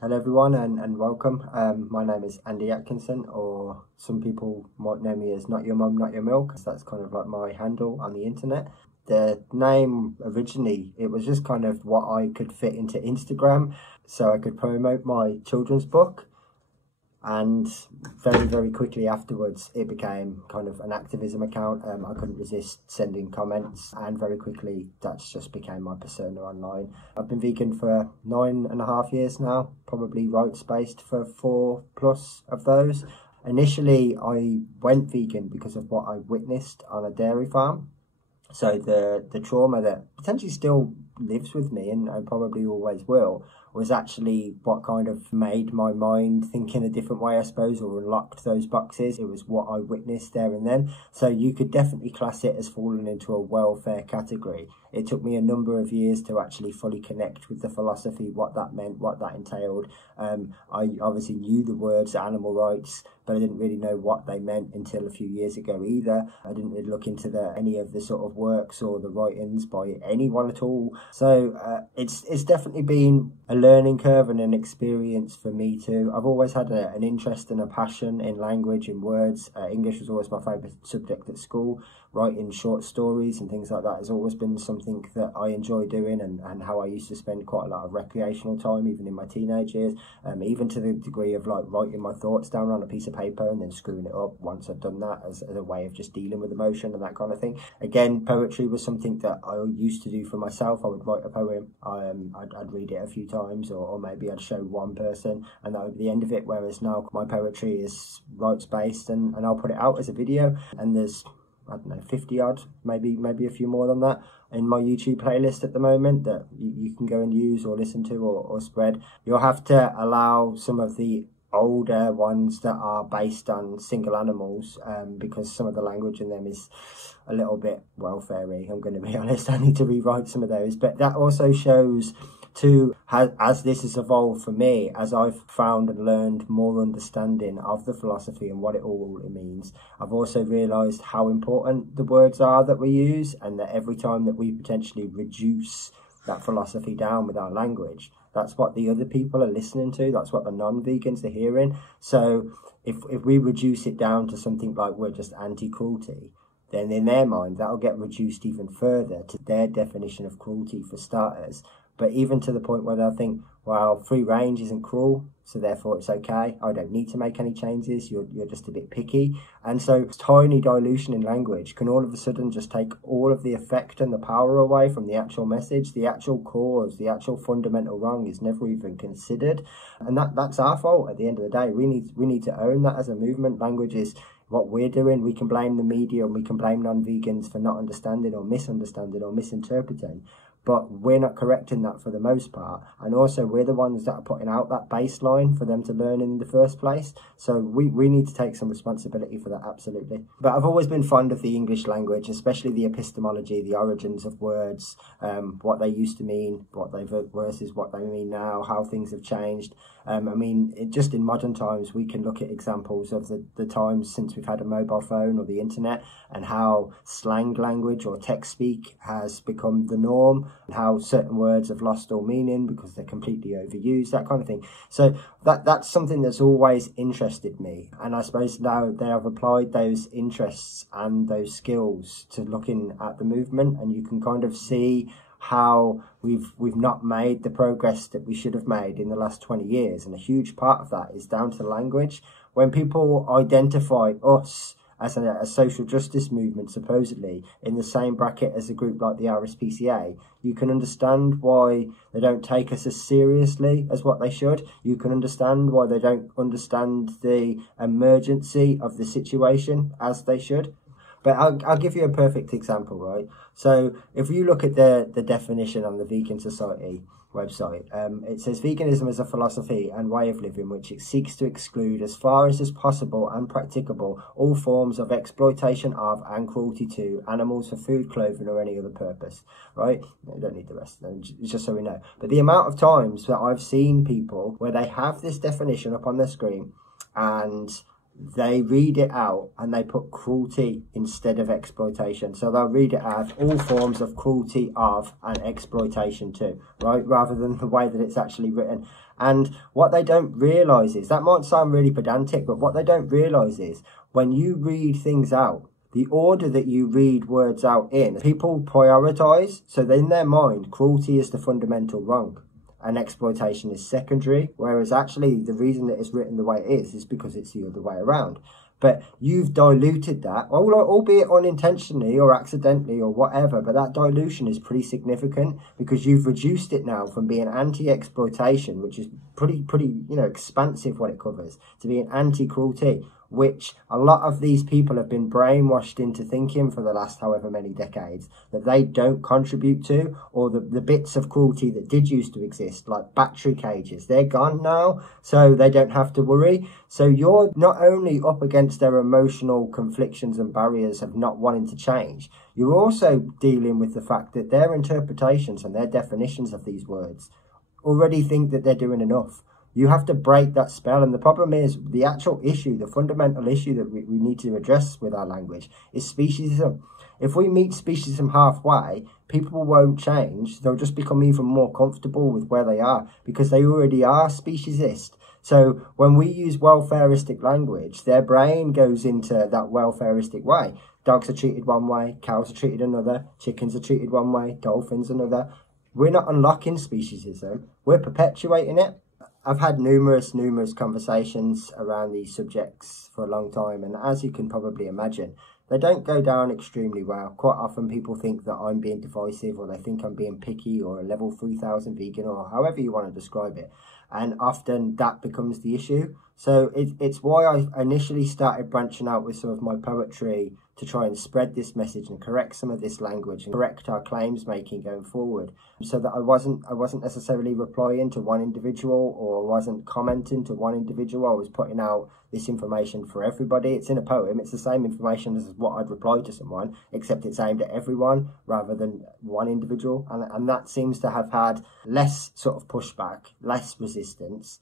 Hello everyone and welcome. My name is Andy Atkinson, or some people might know me as Not Your Mum, Not Your Milk. That's kind of like my handle on the internet. The name originally, it was just kind of what I could fit into Instagram so I could promote my children's book. And very quickly afterwards it became kind of an activism account. I couldn't resist sending comments, and very quickly that's just became my persona online. I've been vegan for 9.5 years now, probably rights-based for 4+ of those. Initially I went vegan because of what I witnessed on a dairy farm. So the trauma that potentially still lives with me and probably always will was actually what kind of made my mind think in a different way, I suppose, or unlocked those boxes. It was what I witnessed there and then. So you could definitely class it as falling into a welfare category. It took me a number of years to actually fully connect with the philosophy, what that meant, what that entailed. I obviously knew the words animal rights, but I didn't really know what they meant until a few years ago either. I didn't really look into any of the sort of works or the writings by anyone at all. So it's definitely been a learning curve and an experience for me too. I've always had an interest and a passion in language and words. English was always my favourite subject at school. Writing short stories and things like that has always been something that I enjoy doing, and how I used to spend quite a lot of recreational time even in my teenage years, even to the degree of like writing my thoughts down on a piece of paper and then screwing it up once I'd done that as a way of just dealing with emotion and that kind of thing. Again, poetry was something that I used to do for myself. I would write a poem, I'd read it a few times, or maybe I'd show one person, and that would be the end of it. Whereas now my poetry is rights based, and I'll put it out as a video, and there's, I don't know, 50 odd, maybe a few more than that in my YouTube playlist at the moment that you can go and use or listen to or spread. You'll have to allow some of the older ones that are based on single animals, because some of the language in them is a little bit welfare-y, I'm going to be honest. I need to rewrite some of those, but that also shows too, as this has evolved for me, as I've found and learned more understanding of the philosophy and what it all means, I've also realised how important the words are that we use, and that every time that we potentially reduce that philosophy down with our language, that's what the other people are listening to, that's what the non-vegans are hearing. So if we reduce it down to something like we're just anti-cruelty, then in their mind that'll get reduced even further to their definition of cruelty for starters. But even to the point where they'll think, well, free range isn't cruel, so therefore it's okay. I don't need to make any changes. You're just a bit picky. And so tiny dilution in language can all of a sudden just take all of the effect and the power away from the actual message. The actual cause, the actual fundamental wrong is never even considered. And that's our fault at the end of the day. We need to own that as a movement. Language is what we're doing. We can blame the media and we can blame non-vegans for not understanding or misunderstanding or misinterpreting. But we're not correcting that for the most part. And also we're the ones that are putting out that baseline for them to learn in the first place. So we need to take some responsibility for that, absolutely. But I've always been fond of the English language, especially the epistemology, the origins of words, what they used to mean, what they versus what they mean now, how things have changed. Just in modern times, we can look at examples of the times since we've had a mobile phone or the internet, and how slang language or text speak has become the norm, and how certain words have lost all meaning because they're completely overused, that kind of thing. So that's something that's always interested me, and I suppose now they have applied those interests and those skills to looking at the movement, and you can kind of see how we've not made the progress that we should have made in the last 20 years. And a huge part of that is down to language. When people identify us as a social justice movement, supposedly, in the same bracket as a group like the RSPCA, you can understand why they don't take us as seriously as what they should. You can understand why they don't understand the emergency of the situation as they should. But I'll give you a perfect example, right? So if you look at the definition on the Vegan Society website, it says veganism is a philosophy and way of living which it seeks to exclude as far as is possible and practicable all forms of exploitation of and cruelty to animals for food, clothing or any other purpose, right? You don't need the rest, just so we know. But the amount of times that I've seen people where they have this definition up on their screen and they read it out and they put cruelty instead of exploitation. So they'll read it as all forms of cruelty of and exploitation too, right? Rather than the way that it's actually written. And what they don't realise is, that might sound really pedantic, but what they don't realise is when you read things out, the order that you read words out in, people prioritise. So in their mind, cruelty is the fundamental wrong and exploitation is secondary, whereas actually the reason that it's written the way it is because it's the other way around. But you've diluted that, albeit unintentionally or accidentally or whatever, but that dilution is pretty significant because you've reduced it now from being anti-exploitation, which is pretty expansive what it covers, to being anti-cruelty, which a lot of these people have been brainwashed into thinking for the last however many decades that they don't contribute to, or the bits of cruelty that did used to exist, like battery cages, they're gone now, so they don't have to worry. So you're not only up against their emotional conflictions and barriers of not wanting to change, you're also dealing with the fact that their interpretations and their definitions of these words already think that they're doing enough. You have to break that spell, and the problem is the actual issue, the fundamental issue that we need to address with our language is speciesism. If we meet speciesism halfway, people won't change. They'll just become even more comfortable with where they are because they already are speciesist. So when we use welfaristic language, their brain goes into that welfaristic way. Dogs are treated one way, cows are treated another, chickens are treated one way, dolphins another. We're not unlocking speciesism, we're perpetuating it. I've had numerous conversations around these subjects for a long time, and as you can probably imagine, they don't go down extremely well. Quite often people think that I'm being divisive, or they think I'm being picky, or a level 3000 vegan, or however you want to describe it. And often that becomes the issue. So it's why I initially started branching out with some of my poetry to try and spread this message and correct some of this language and correct our claims making going forward, so that I wasn't necessarily replying to one individual or wasn't commenting to one individual. I was putting out this information for everybody. It's in a poem. It's the same information as what I'd reply to someone, except it's aimed at everyone rather than one individual. And that seems to have had less sort of pushback, less resistance,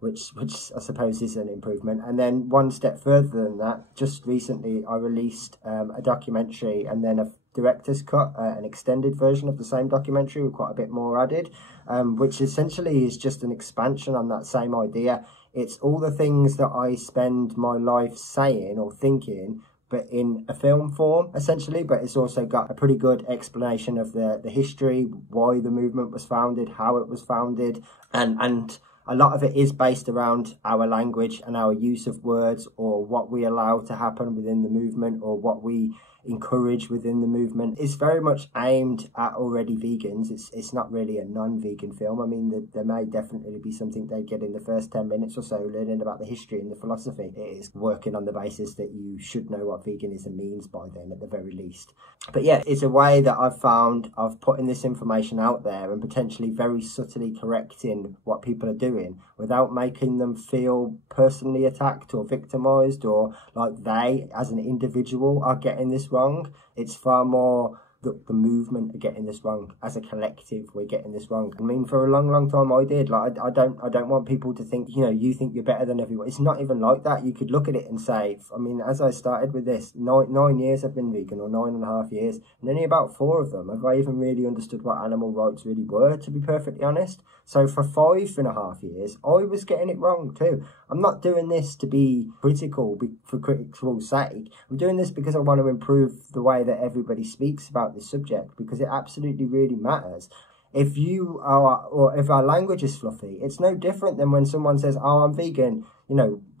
which I suppose is an improvement. And then one step further than that, just recently I released a documentary and then a director's cut, an extended version of the same documentary with quite a bit more added, which essentially is just an expansion on that same idea. It's all the things that I spend my life saying or thinking, but in a film form, essentially. But it's also got a pretty good explanation of the history, why the movement was founded, how it was founded, and a lot of it is based around our language and our use of words, or what we allow to happen within the movement, or what we encourage within the movement. It's very much aimed at already vegans. It's not really a non-vegan film. I mean, there may definitely be something they get in the first 10 minutes or so, learning about the history and the philosophy. It is working on the basis that you should know what veganism means by then, at the very least. But yeah, it's a way that I've found of putting this information out there and potentially very subtly correcting what people are doing without making them feel personally attacked or victimized, or like they as an individual are getting this wrong. It's far more the movement are getting this wrong. As a collective, we're getting this wrong. I mean, for a long time I did. Like, I don't want people to think, you think you're better than everyone. It's not even like that. You could look at it and say, I mean, as I started with this, 9 years I've been vegan, or 9.5 years, and only about 4 of them have I even really understood what animal rights really were, to be perfectly honest. So for 5.5 years, I was getting it wrong too. I'm not doing this to be critical for critical sake. I'm doing this because I want to improve the way that everybody speaks about this subject, because it absolutely really matters. If you are, or if our language is fluffy, it's no different than when someone says, oh, I'm vegan,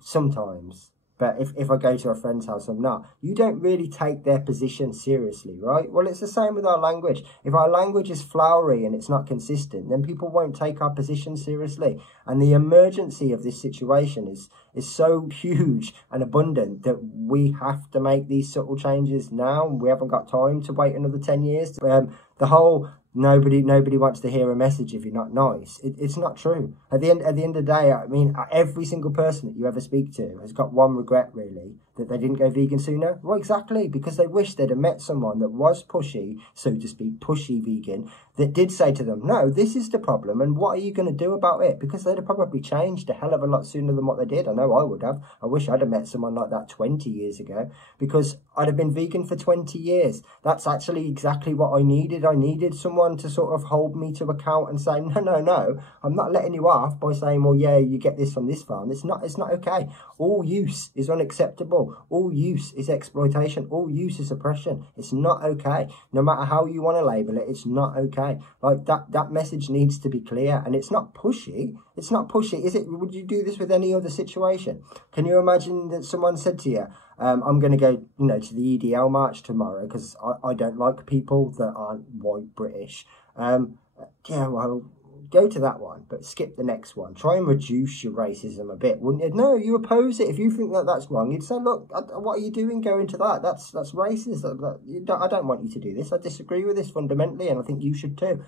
sometimes. But if I go to a friend's house, I'm not. You don't really take their position seriously, right? Well, it's the same with our language. If our language is flowery and it's not consistent, then people won't take our position seriously. And the emergency of this situation is so huge and abundant that we have to make these subtle changes now. We haven't got time to wait another 10 years. The whole nobody wants to hear a message if you're not nice. It's not true. At the end of the day, I mean, every single person that you ever speak to has got one regret, really. that they didn't go vegan sooner? Well, exactly, because they wish they'd have met someone that was pushy, so to speak, pushy vegan, that did say to them, no, this is the problem, and what are you going to do about it? Because they'd have probably changed a hell of a lot sooner than what they did. I know I would have. I wish I'd have met someone like that 20 years ago, because I'd have been vegan for 20 years. That's actually exactly what I needed. I needed someone to sort of hold me to account and say, no, I'm not letting you off by saying, well, yeah, you get this from this farm. It's not okay. All use is unacceptable. All use is exploitation. All use is oppression. It's not okay. No matter how you want to label it, it's not okay. Like that message needs to be clear, and it's not pushy. It's not pushy, is it? Would you do this with any other situation? Can you imagine that someone said to you, I'm going to go, to the EDL march tomorrow because I don't like people that aren't white British. Yeah, well, go to that one, but skip the next one. Try and reduce your racism a bit, wouldn't you? No, you oppose it. If you think that that's wrong, you'd say, look, what are you doing going to that? That's racist. I don't want you to do this. I disagree with this fundamentally, and I think you should too.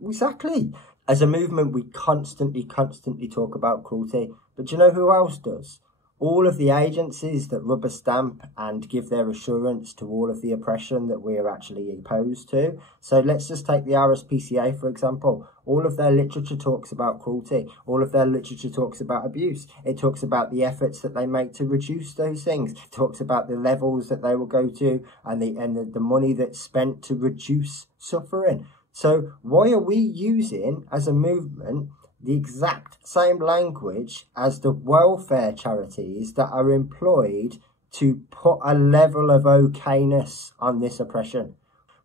Exactly. As a movement, we constantly talk about cruelty, but do you know who else does? All of the agencies that rubber stamp and give their assurance to all of the oppression that we are actually opposed to. So let's just take the RSPCA, for example. All of their literature talks about cruelty. All of their literature talks about abuse. It talks about the efforts that they make to reduce those things. It talks about the levels that they will go to and the money that's spent to reduce suffering. So why are we using, as a movement, the exact same language as the welfare charities that are employed to put a level of okayness on this oppression?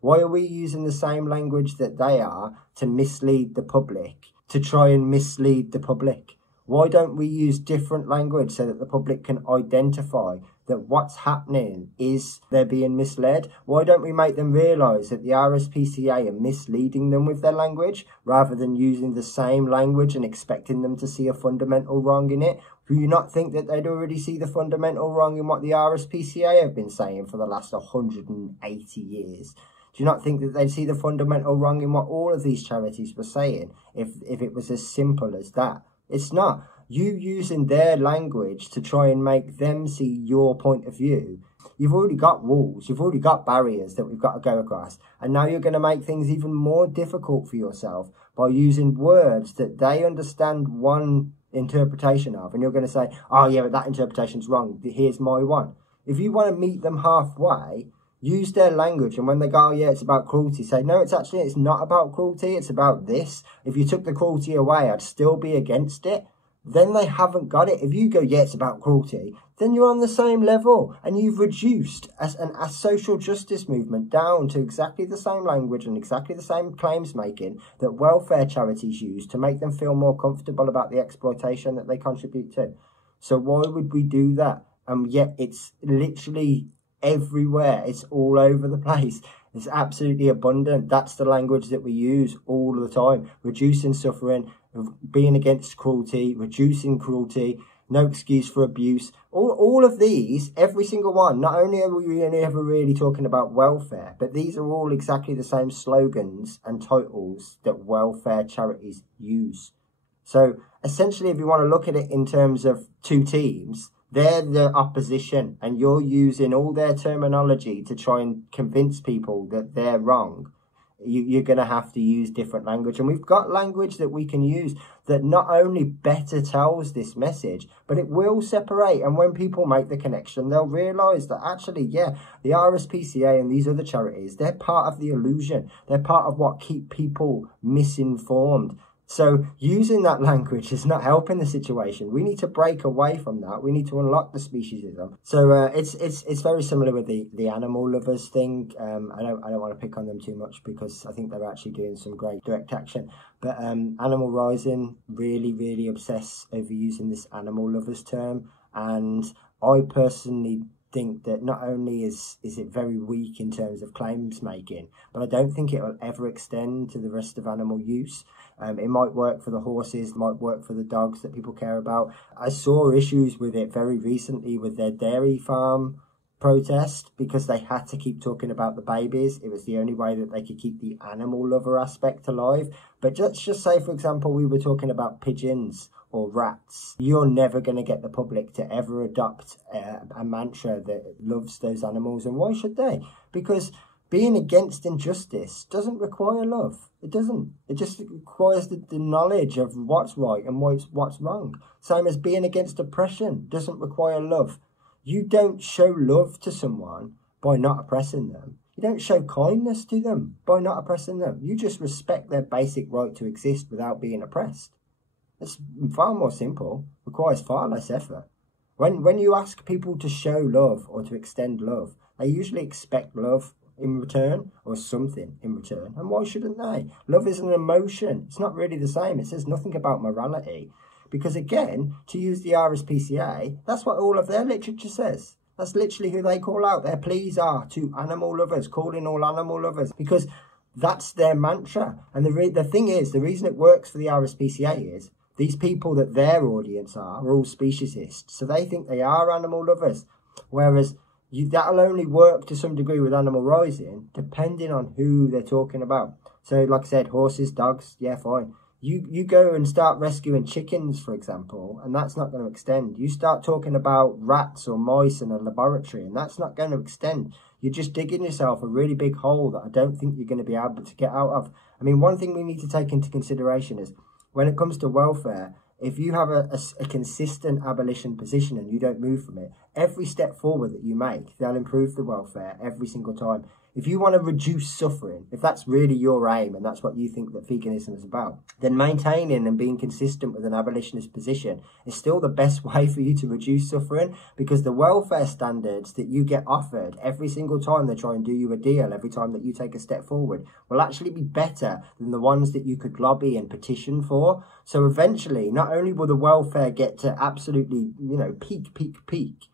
Why are we using the same language that they are to mislead the public, to try and mislead the public? Why don't we use different language so that the public can identify that what's happening is they're being misled? Why don't we make them realise that the RSPCA are misleading them with their language rather than using the same language and expecting them to see a fundamental wrong in it? Do you not think that they'd already see the fundamental wrong in what the RSPCA have been saying for the last 180 years? Do you not think that they'd see the fundamental wrong in what all of these charities were saying if it was as simple as that? It's not. You using their language to try and make them see your point of view. You've already got walls. You've already got barriers that we've got to go across. And now you're going to make things even more difficult for yourself by using words that they understand one interpretation of. And you're going to say, oh yeah, but that interpretation's wrong. Here's my one. If you want to meet them halfway, use their language, and when they go, oh yeah, it's about cruelty, say, no, it's not about cruelty, it's about this. If you took the cruelty away, I'd still be against it. Then they haven't got it. If you go, yeah, it's about cruelty, then you're on the same level, and you've reduced a social justice movement down to exactly the same language and exactly the same claims making that welfare charities use to make them feel more comfortable about the exploitation that they contribute to. So why would we do that? Yet it's literally everywhere. It's all over the place. It's absolutely abundant. That's the language that we use all the time. Reducing suffering, being against cruelty, reducing cruelty, no excuse for abuse. All of these, every single one, not only are we ever really talking about welfare, but these are all exactly the same slogans and titles that welfare charities use. So essentially, if you want to look at it in terms of two teams, they're the opposition, and you're using all their terminology to try and convince people that they're wrong. You're going to have to use different language. And we've got language that we can use that not only better tells this message, but it will separate. And when people make the connection, they'll realise that actually, yeah, the RSPCA and these other charities, they're part of the illusion. They're part of what keep people misinformed. So using that language is not helping the situation. We need to break away from that. We need to unlock the speciesism. So it's very similar with the animal lovers thing. I don't want to pick on them too much because I think they're actually doing some great direct action. But Animal Rising really obsess over using this animal lovers term, and I personally think that not only is it very weak in terms of claims making, but I don't think it will ever extend to the rest of animal use. It might work for the horses, might work for the dogs that people care about. I saw issues with it very recently with their dairy farm protest because they had to keep talking about the babies. It was the only way that they could keep the animal lover aspect alive. But let's just say, for example, we were talking about pigeons or rats, you're never going to get the public to ever adopt a mantra that loves those animals. And why should they? Because being against injustice doesn't require love. It doesn't. It just requires the knowledge of what's right and what's wrong. Same as being against oppression doesn't require love. You don't show love to someone by not oppressing them. You don't show kindness to them by not oppressing them. You just respect their basic right to exist without being oppressed. It's far more simple, requires far less effort. When you ask people to show love or to extend love, they usually expect love in return or something in return. And why shouldn't they? Love is an emotion. It's not really the same. It says nothing about morality. Because again, to use the RSPCA, that's what all of their literature says. That's literally who they call out. Their pleas are to animal lovers, calling all animal lovers, because that's their mantra. And the thing is, the reason it works for the RSPCA is these people that their audience are all speciesists. So they think they are animal lovers. Whereas that'll only work to some degree with animal rising, depending on who they're talking about. So like I said, horses, dogs, yeah, fine. You go and start rescuing chickens, for example, and that's not going to extend. You start talking about rats or mice in a laboratory, and that's not going to extend. You're just digging yourself a really big hole that I don't think you're going to be able to get out of. I mean, one thing we need to take into consideration is when it comes to welfare, if you have a consistent abolition position and you don't move from it, every step forward that you make, they'll improve the welfare every single time. If you want to reduce suffering, if that's really your aim and that's what you think that veganism is about, then maintaining and being consistent with an abolitionist position is still the best way for you to reduce suffering, because the welfare standards that you get offered every single time they try and do you a deal, every time that you take a step forward, will actually be better than the ones that you could lobby and petition for. So eventually, not only will the welfare get to absolutely, peak,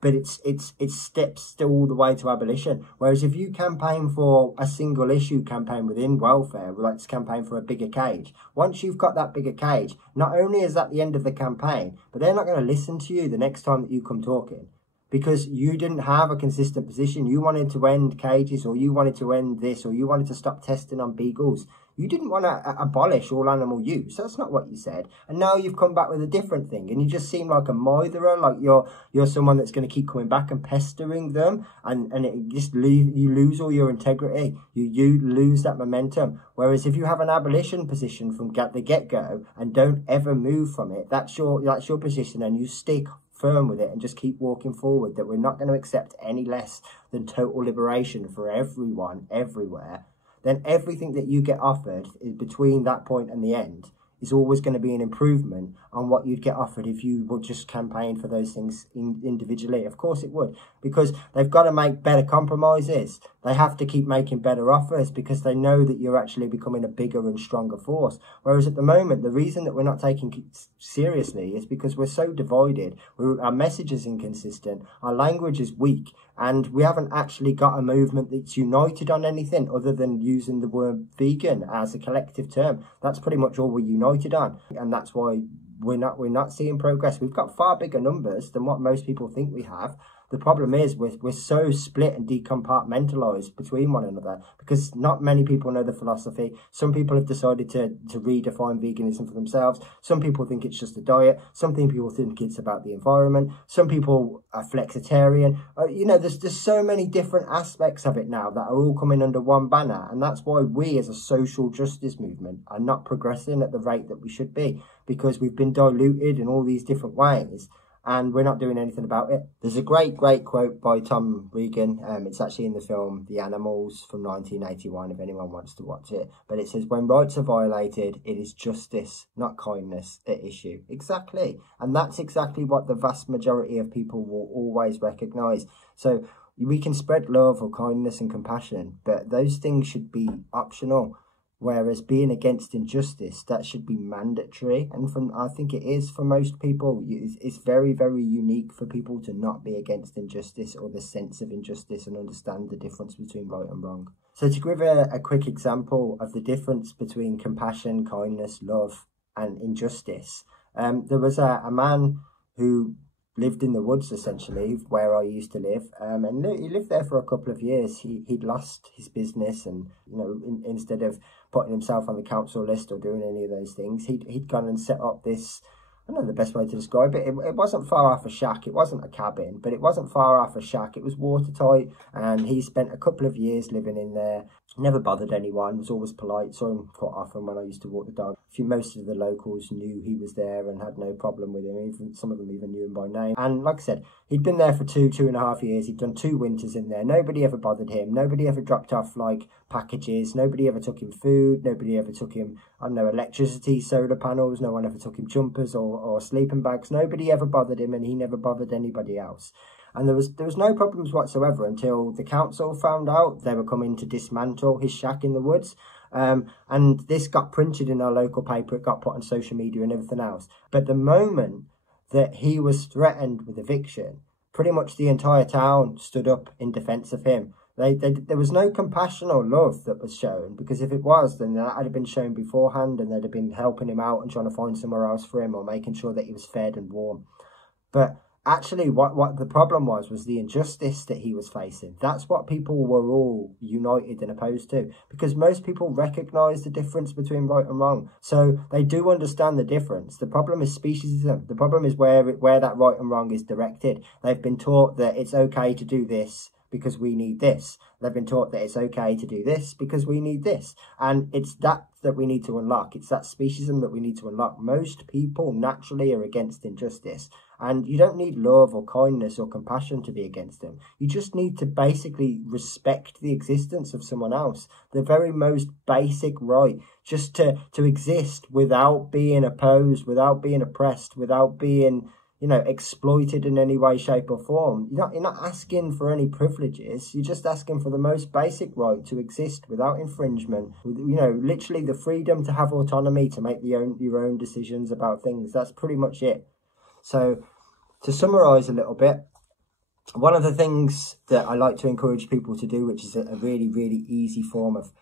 but it steps still all the way to abolition. Whereas if you campaign for a single issue campaign within welfare, let's campaign for a bigger cage. Once you've got that bigger cage, not only is that the end of the campaign, but they're not going to listen to you the next time that you come talking, because you didn't have a consistent position. You wanted to end cages, or you wanted to end this, or you wanted to stop testing on beagles. You didn't want to abolish all animal use. That's not what you said. And now you've come back with a different thing, and you just seem like a mitherer, like you're someone that's going to keep coming back and pestering them, and it just you lose all your integrity. You lose that momentum. Whereas if you have an abolition position from the get-go and don't ever move from it, that's your position, and you stick firm with it and just keep walking forward, that we're not going to accept any less than total liberation for everyone, everywhere, then everything that you get offered is between that point and the end is always going to be an improvement on what you'd get offered if you would just campaign for those things individually. Of course it would, because they've got to make better compromises. They have to keep making better offers because they know that you're actually becoming a bigger and stronger force. Whereas at the moment, the reason that we're not taking it seriously is because we're so divided. Our message is inconsistent, our language is weak, and we haven't actually got a movement that's united on anything other than using the word vegan as a collective term. That's pretty much all we're united on, and that's why we're not seeing progress. We've got far bigger numbers than what most people think we have. The problem is we're so split and decompartmentalized between one another because not many people know the philosophy. Some people have decided to redefine veganism for themselves. Some people think it's just a diet. Some people think it's about the environment. Some people are flexitarian. There's so many different aspects of it now that are all coming under one banner. And that's why we as a social justice movement are not progressing at the rate that we should be, because we've been diluted in all these different ways. And we're not doing anything about it. There's a great quote by Tom Regan. It's actually in the film The Animals from 1981, if anyone wants to watch it. But it says, when rights are violated, it is justice, not kindness, at issue. Exactly. And that's exactly what the vast majority of people will always recognise. So we can spread love or kindness and compassion, but those things should be optional. Whereas being against injustice, that should be mandatory. And I think it is for most people. It's very, very unique for people to not be against injustice or the sense of injustice and understand the difference between right and wrong. So to give a quick example of the difference between compassion, kindness, love and injustice, there was a man who lived in the woods, essentially, where I used to live. And he lived there for a couple of years. He'd lost his business, and, instead of putting himself on the council list or doing any of those things, he'd gone and set up this I don't know the best way to describe it. It wasn't far off a shack. It wasn't a cabin, but it wasn't far off a shack. It was watertight, and he spent a couple of years living in there. Never bothered anyone, was always polite. Saw him quite often when I used to walk the dog. Most of the locals knew he was there and had no problem with him. Even some of them even knew him by name. And like I said, he'd been there for 2.5 years. He'd done 2 winters in there. Nobody ever bothered him. Nobody ever dropped off like packages. Nobody ever took him food. Nobody ever took him, I don't know, electricity, solar panels. No one ever took him jumpers or sleeping bags. Nobody ever bothered him, and he never bothered anybody else. And there was no problems whatsoever until the council found out they were coming to dismantle his shack in the woods. And this got printed in our local paper. It got put on social media and everything else. But the moment that he was threatened with eviction, pretty much the entire town stood up in defence of him. There was no compassion or love that was shown, because if it was, then that had been shown beforehand, and they'd have been helping him out and trying to find somewhere else for him, or making sure that he was fed and warm. But actually, what the problem was the injustice that he was facing. That's what people were all united and opposed to, because most people recognise the difference between right and wrong. So they do understand the difference. The problem is speciesism. The problem is where that right and wrong is directed. They've been taught that it's okay to do this because we need this. They've been taught that it's okay to do this because we need this. And it's that we need to unlock. It's that speciesism that we need to unlock. Most people naturally are against injustice. And you don't need love or kindness or compassion to be against them. You just need to basically respect the existence of someone else. The very most basic right, just to exist without being opposed, without being oppressed, without being, exploited in any way, shape or form. You're not asking for any privileges. You're just asking for the most basic right to exist without infringement. With, literally the freedom to have autonomy, to make your own decisions about things. That's pretty much it. So to summarise a little bit, one of the things that I like to encourage people to do, which is a really, really easy form of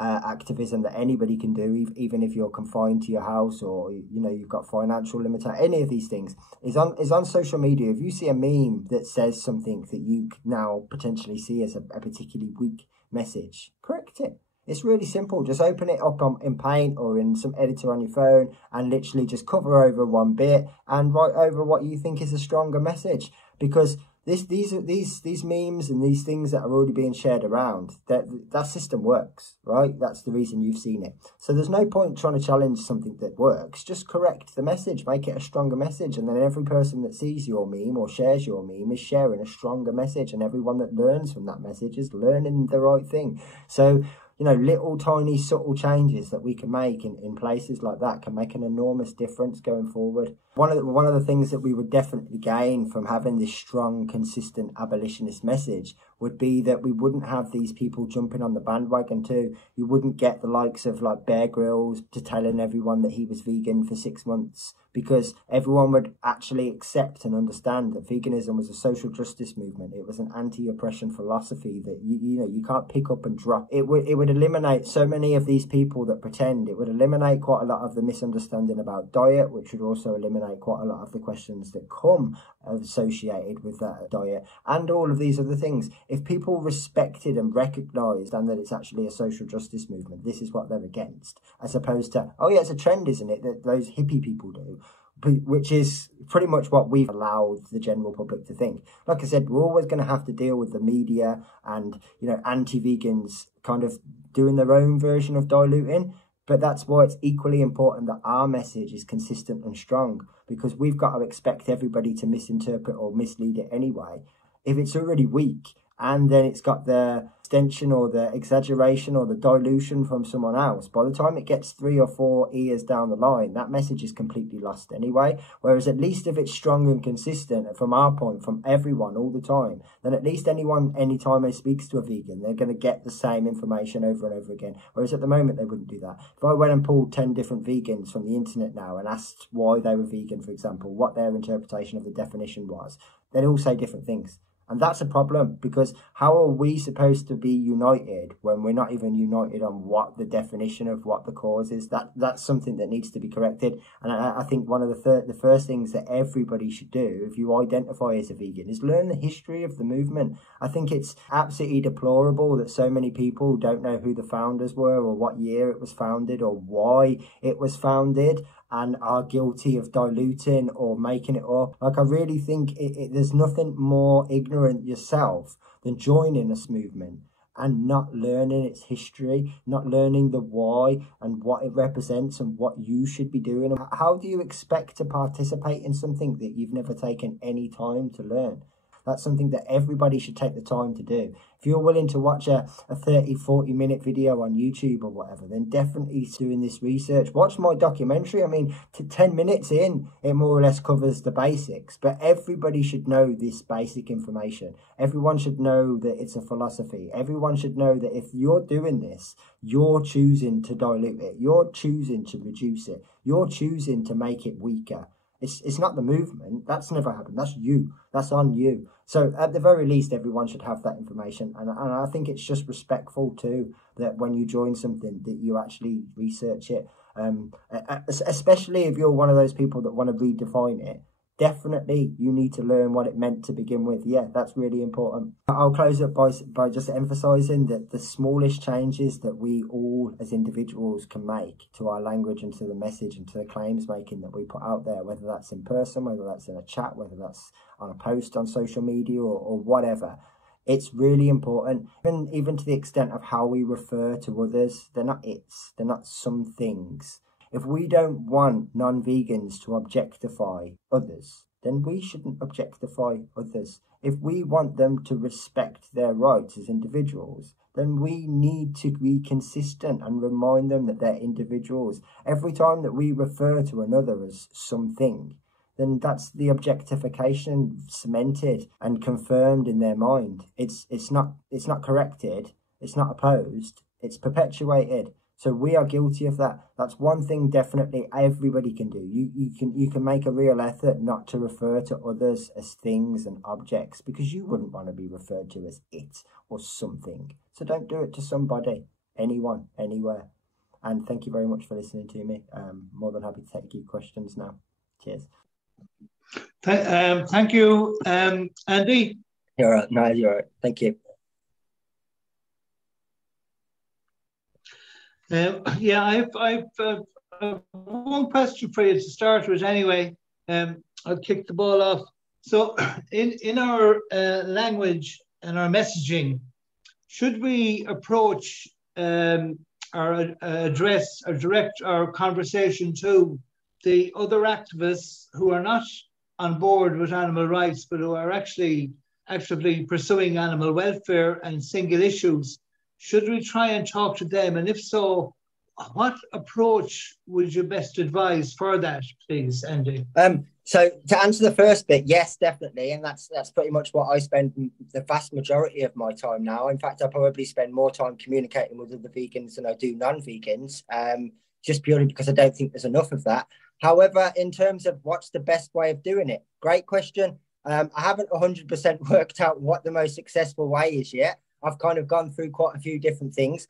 activism that anybody can do, even if you're confined to your house, or you've got financial limitations, any of these things, is on social media. If you see a meme that says something that you now potentially see as a particularly weak message, correct it. It's really simple. Just open it up in Paint or in some editor on your phone, and literally just cover over one bit and write over what you think is a stronger message. Because these memes and these things that are already being shared around, that system works, right? That's the reason you've seen it. So there's no point trying to challenge something that works. Just correct the message, make it a stronger message, and then every person that sees your meme or shares your meme is sharing a stronger message, and everyone that learns from that message is learning the right thing. So little tiny subtle changes that we can make in places like that can make an enormous difference going forward. One of the things that we would definitely gain from having this strong, consistent abolitionist message would be that we wouldn't have these people jumping on the bandwagon too. You wouldn't get the likes of like Bear Grylls to telling everyone that he was vegan for 6 months, because everyone would actually accept and understand that veganism was a social justice movement. It was an anti-oppression philosophy that you can't pick up and drop. It would eliminate so many of these people that pretend. It would eliminate quite a lot of the misunderstanding about diet, which would also eliminate quite a lot of the questions that come associated with that diet, and all of these other things. If people respected and recognised and that it's actually a social justice movement, this is what they're against, as opposed to, oh yeah, it's a trend, isn't it, that those hippie people do, which is pretty much what we've allowed the general public to think. Like I said, we're always going to have to deal with the media and anti-vegans kind of doing their own version of diluting. But that's why it's equally important that our message is consistent and strong, because we've got to expect everybody to misinterpret or mislead it anyway. If it's already weak, and then it's got the extension or the exaggeration or the dilution from someone else, by the time it gets 3 or 4 ears down the line, that message is completely lost anyway. Whereas at least if it's strong and consistent from our point, from everyone all the time, then at least anytime they speaks to a vegan, they're going to get the same information over and over again. Whereas at the moment, they wouldn't do that. If I went and pulled 10 different vegans from the internet now and asked why they were vegan, for example, what their interpretation of the definition was, they'd all say different things. And that's a problem, because how are we supposed to be united when we're not even united on what the definition of what the cause is? That's something that needs to be corrected. And I think one of the first things that everybody should do, if you identify as a vegan, is learn the history of the movement. I think it's absolutely deplorable that so many people don't know who the founders were, or what year it was founded, or why it was founded. and are guilty of diluting or making it up. Like, I really think there's nothing more ignorant yourself than joining this movement and not learning its history, not learning the why and what it represents and what you should be doing. How do you expect to participate in something that you've never taken any time to learn? That's something that everybody should take the time to do. If you're willing to watch a 30, 40-minute video on YouTube or whatever, then definitely doing this research. Watch my documentary. I mean, 10 minutes in, it more or less covers the basics. But everybody should know this basic information. Everyone should know that it's a philosophy. Everyone should know that if you're doing this, you're choosing to dilute it. You're choosing to reduce it. You're choosing to make it weaker. It's not the movement. That's never happened. That's you. That's on you. So at the very least, everyone should have that information. And I think it's just respectful too, that when you join something, that you actually research it. Especially if you're one of those people that want to redefine it. Definitely, you need to learn what it meant to begin with. Yeah, that's really important. I'll close up by just emphasising that the smallest changes that we all as individuals can make to our language and to the message and to the claims making that we put out there, whether that's in person, whether that's in a chat, whether that's on a post on social media or whatever, it's really important. Even to the extent of how we refer to others. They're not it's, they're not some things. If we don't want non-vegans to objectify others, then we shouldn't objectify others. If we want them to respect their rights as individuals, then we need to be consistent and remind them that they're individuals. Every time that we refer to another as something, then that's the objectification cemented and confirmed in their mind. It's not corrected, it's not opposed, it's perpetuated. So we are guilty of that. That's one thing definitely everybody can do. You can make a real effort not to refer to others as things and objects, because you wouldn't want to be referred to as it or something. So don't do it to somebody, anyone, anywhere. And thank you very much for listening to me. More than happy to take your questions now. Cheers. Thank you, Andy. You're right. No, you're right. Thank you. I've one question for you to start with anyway. I'll kick the ball off. So in our language and our messaging, should we approach or address or direct our conversation to the other activists who are not on board with animal rights, but who are actually actively pursuing animal welfare and single issues? Should we try and talk to them? And if so, what approach would you best advise for that, please, Andy? So to answer the first bit, yes, definitely. And that's pretty much what I spend the vast majority of my time now. In fact, I probably spend more time communicating with other vegans than I do non-vegans, just purely because I don't think there's enough of that. However, in terms of what's the best way of doing it, great question. I haven't 100% worked out what the most successful way is yet. I've kind of gone through quite a few different things,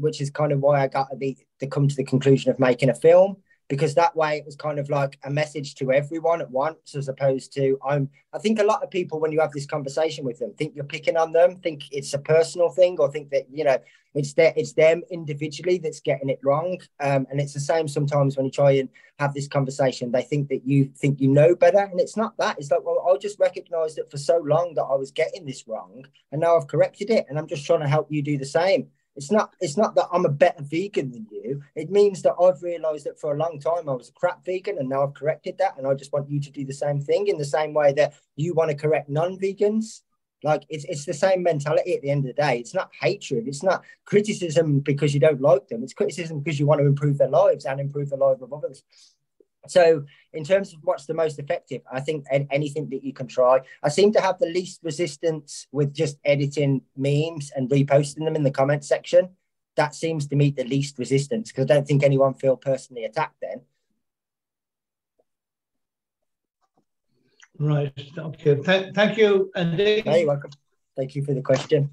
which is kind of why I got to come to the conclusion of making a film, because that way it was kind of like a message to everyone at once, as opposed to I think a lot of people, when you have this conversation with them, think you're picking on them, think it's a personal thing, or think that, you know, it's them individually that's getting it wrong. And it's the same sometimes when you try and have this conversation, they think that you think you know better, and it's not that. It's like, well, I just recognized that for so long that I was getting this wrong, and now I've corrected it, and I'm just trying to help you do the same. It's not that I'm a better vegan than you. It means that I've realised that for a long time I was a crap vegan, and now I've corrected that, and I just want you to do the same thing in the same way that you want to correct non-vegans. Like, it's the same mentality at the end of the day. It's not hatred. It's not criticism because you don't like them. It's criticism because you want to improve their lives and improve the lives of others. So in terms of what's the most effective, I think anything that you can try. I seem to have the least resistance with just editing memes and reposting them in the comment section. That seems to meet the least resistance, because I don't think anyone feel personally attacked then. Right. Okay. Thank you, Andy. You're welcome. Thank you for the question.